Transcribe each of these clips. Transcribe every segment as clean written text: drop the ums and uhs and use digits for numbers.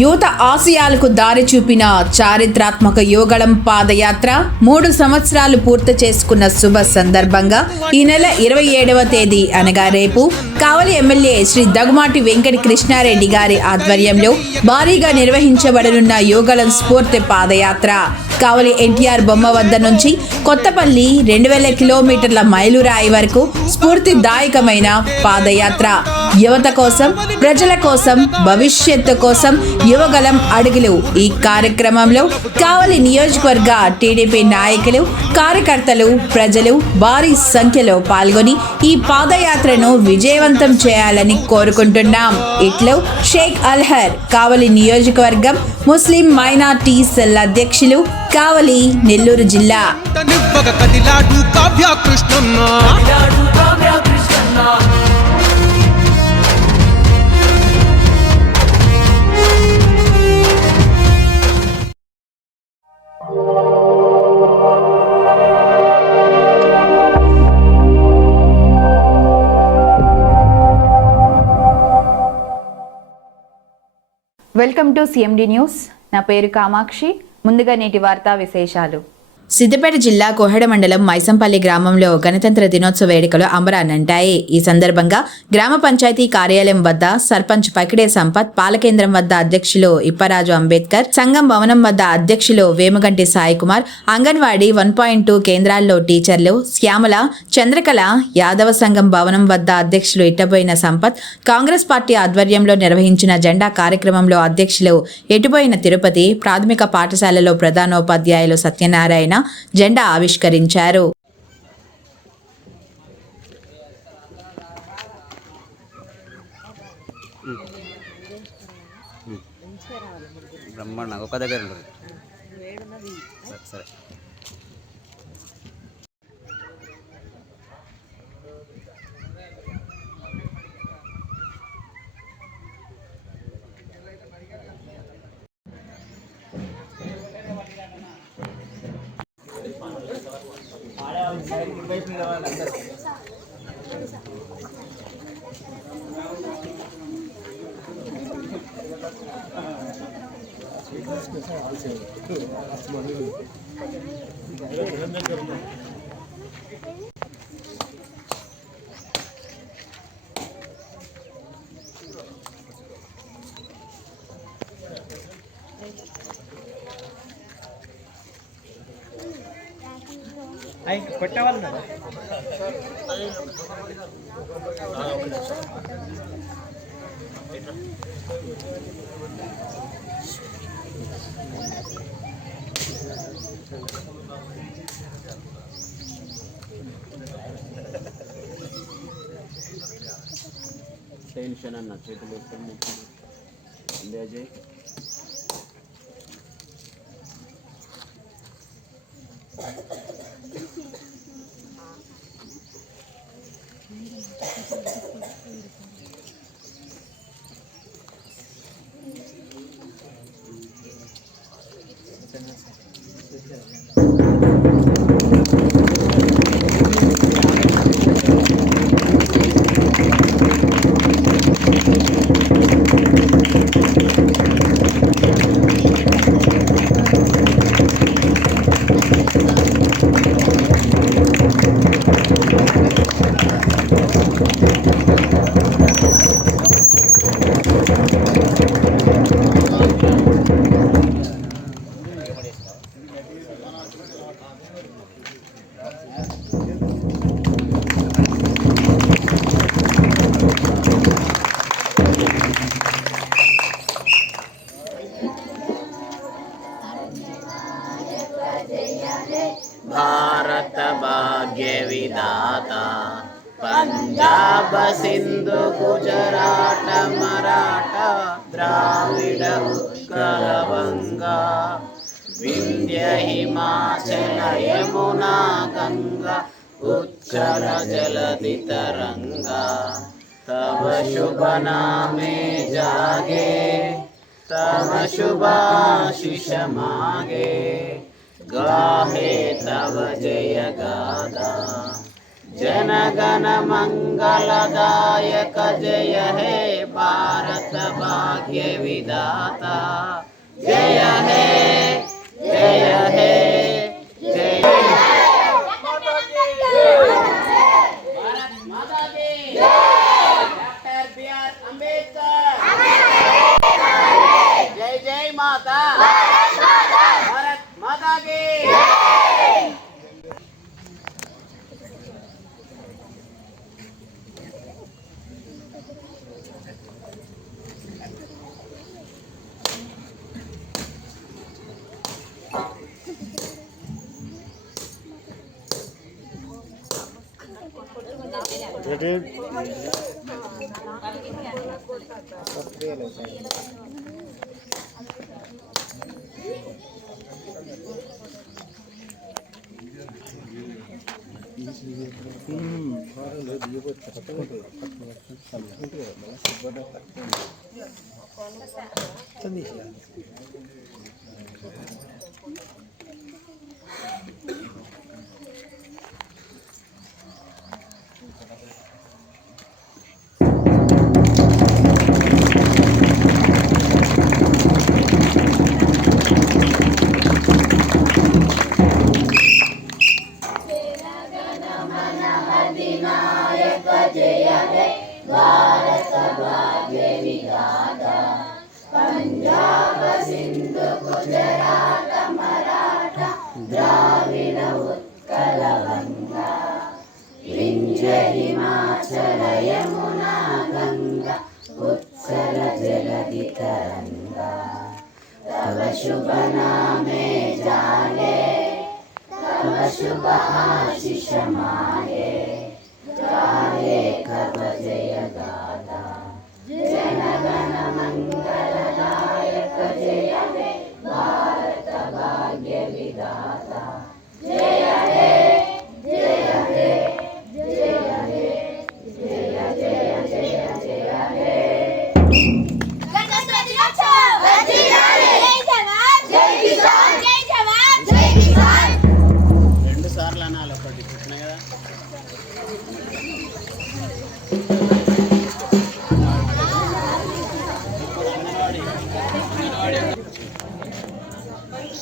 యువత ఆశయాలకు దారి చూపిన చారిత్రాత్మక యువగళం పాదయాత్ర 3 సంవత్సరాలు పూర్తి చేసుకున్న శుభ సందర్భంగా ఈ నెల 27వ తేదీ అనగా రేపు కావలి ఎమ్మెల్యే శ్రీ దగ్గుమాటి వెంకట కృష్ణారెడ్డి గారి ఆధ్వర్యంలో భారీగా నిర్వహించబడనున్న యువగళం స్ఫూర్తి పాదయాత్ర కావలి ఎన్టీఆర్ బొమ్మ వద్ద నుంచి కొత్తపల్లి 2000 కిలోమీటర్ల మైలురాయి వరకు స్ఫూర్తిదాయకమైన పాదయాత్ర యువత కోసం, ప్రజల కోసం, భవిష్యత్తు కోసం యువగళం అడుగులు. ఈ కార్యక్రమంలో కావలి నియోజకవర్గ టీడీపీ నాయకులు, కార్యకర్తలు, ప్రజలు భారీ సంఖ్యలో పాల్గొని ఈ పాదయాత్రను విజయవంతం చేయాలని కోరుకుంటున్నాం. ఇట్లు షేక్ అల్హర్, కావలి నియోజకవర్గం ముస్లిం మైనార్టీ సెల్ అధ్యక్షులు, కావలి, నెల్లూరు జిల్లా. Welcome to CMD news. నా పేరు కామాక్షి. ముందుగా నేటి వార్తా విశేషాలు. సిద్దిపేట జిల్లా కోహెడ మండలం మైసంపల్లి గ్రామంలో గణతంత్ర దినోత్సవ వేడుకలు అంబరాన్నంటాయి. ఈ సందర్భంగా గ్రామ పంచాయతీ కార్యాలయం వద్ద సర్పంచ్ పకిడే సంపత్, పాలకేంద్రం వద్ద అధ్యక్షులు ఇప్పరాజు అంబేద్కర్, సంఘం భవనం వద్ద అధ్యక్షులు వేమగంటి సాయి కుమార్, అంగన్వాడీ 1.2 కేంద్రాల్లో టీచర్లు శ్యామల, చంద్రకళ, యాదవ సంఘం భవనం వద్ద అధ్యక్షులు ఇట్టబోయిన సంపత్, కాంగ్రెస్ పార్టీ ఆధ్వర్యంలో నిర్వహించిన జెండా కార్యక్రమంలో అధ్యక్షులు ఎటుబోయిన తిరుపతి, ప్రాథమిక పాఠశాలలో ప్రధానోపాధ్యాయులు సత్యనారాయణ జెండా ఆవిష్కరించారు. బ్రహ్మాండంగా ఒక దగ్గర సరే. కొట్టేవాళ్ళు టెన్షన్ అన్న చేతులు అజయ్ భారత భాగ్య విధాత పంజాబ సింధు గుజరాట మరాఠ ద్రావిడ ఉత్కల వంగా వింధ్య హిమాచల యమునా గంగా ఉత్కల జలధి తరంగా తవ శుభ నామే జాగే तव शुभाशिष मागे गाहे तव जय गाथा जनगण मंगलदायक जय हे भारत भाग्य विधाता जय हे जय हे जय भारत माता की डॉक्टर बी.आर. अंबेडकर जय जय माता भारत माता की हिमाचल यमुना गंगा उत्कल जलधि तरंगा तव शुभ नामे जागे तव शुभ आशीष मागे गाहे कव जय गाथा जनगण मंगलदायक जय हे भारत भाग्य विधाता जय हे जय हे రెండు సార్లు అనాలి ఒకటి పుట్టినాయి కదా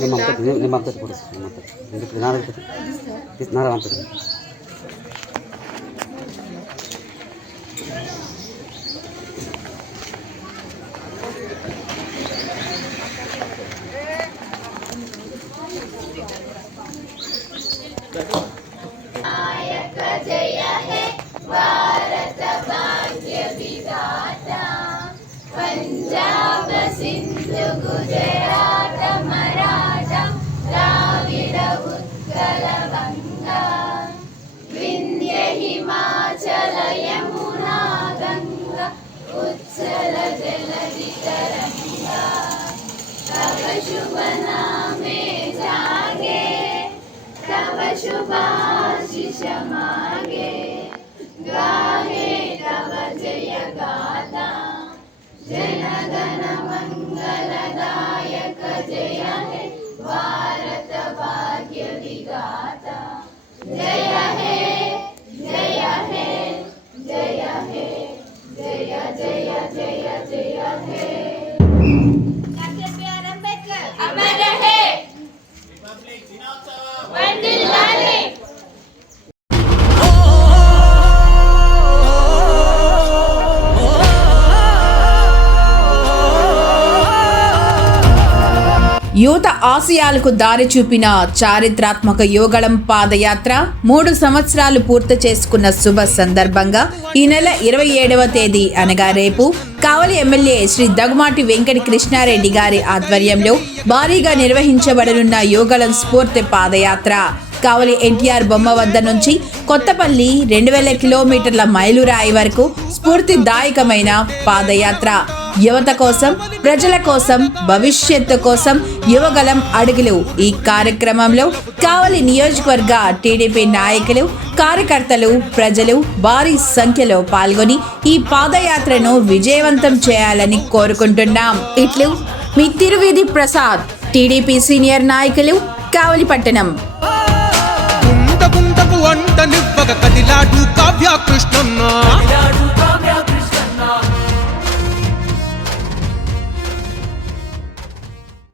ನಿಮ್ಮ ಕೊಡಿ ನಾಳೆ ಮಾಡ್ತೀನಿ जय हे भारत भाग्य विधाता पंजाब सिंधु गुजरात मराठा द्राविड उत्कल गंगा विंध्य हिमाचल यमुना गंगा उत्कल जलधि तरंगा तव शुभ नामे जागे तव शुभ आशीष मागे गाहे तव जय गाथा जनगण मंगलदायक जय हे भारत भाग्य विधाता जय हे जय हे जय हे जय जय जय जय हे डॉक्टर बी.आर. अंबेडकर अमर रहे रिपब्लिक दिनोत्सव वंदनाले యువత ఆశయాలకు దారి చూపిన చారిత్రాత్మక యువగళం పాదయాత్ర 3 సంవత్సరాలు పూర్తి చేసుకున్న శుభ సందర్భంగా ఈ నెల 27వ తేదీ అనగా రేపు కావలి ఎమ్మెల్యే శ్రీ దగ్గుమాటి వెంకట కృష్ణారెడ్డి గారి ఆధ్వర్యంలో భారీగా నిర్వహించబడనున్న యువగళం స్ఫూర్తి పాదయాత్ర కావలి ఎన్టీఆర్ బొమ్మ వద్ద నుంచి కొత్తపల్లి 2000 కిలోమీటర్ల మైలురాయి వరకు స్ఫూర్తిదాయకమైన పాదయాత్ర యువత కోసం, ప్రజల కోసం, భవిష్యత్తు కోసం యువగళం అడుగులు. ఈ కార్యక్రమంలో కావలి నియోజకవర్గ టీడీపీ నాయకులు, కార్యకర్తలు, ప్రజలు భారీ సంఖ్యలో పాల్గొని ఈ పాదయాత్రను విజయవంతం చేయాలని కోరుకుంటున్నాం. ఇట్లు మీ తిరువీధి ప్రసాద్, టీడీపీ సీనియర్ నాయకులు, కావలి పట్టణం.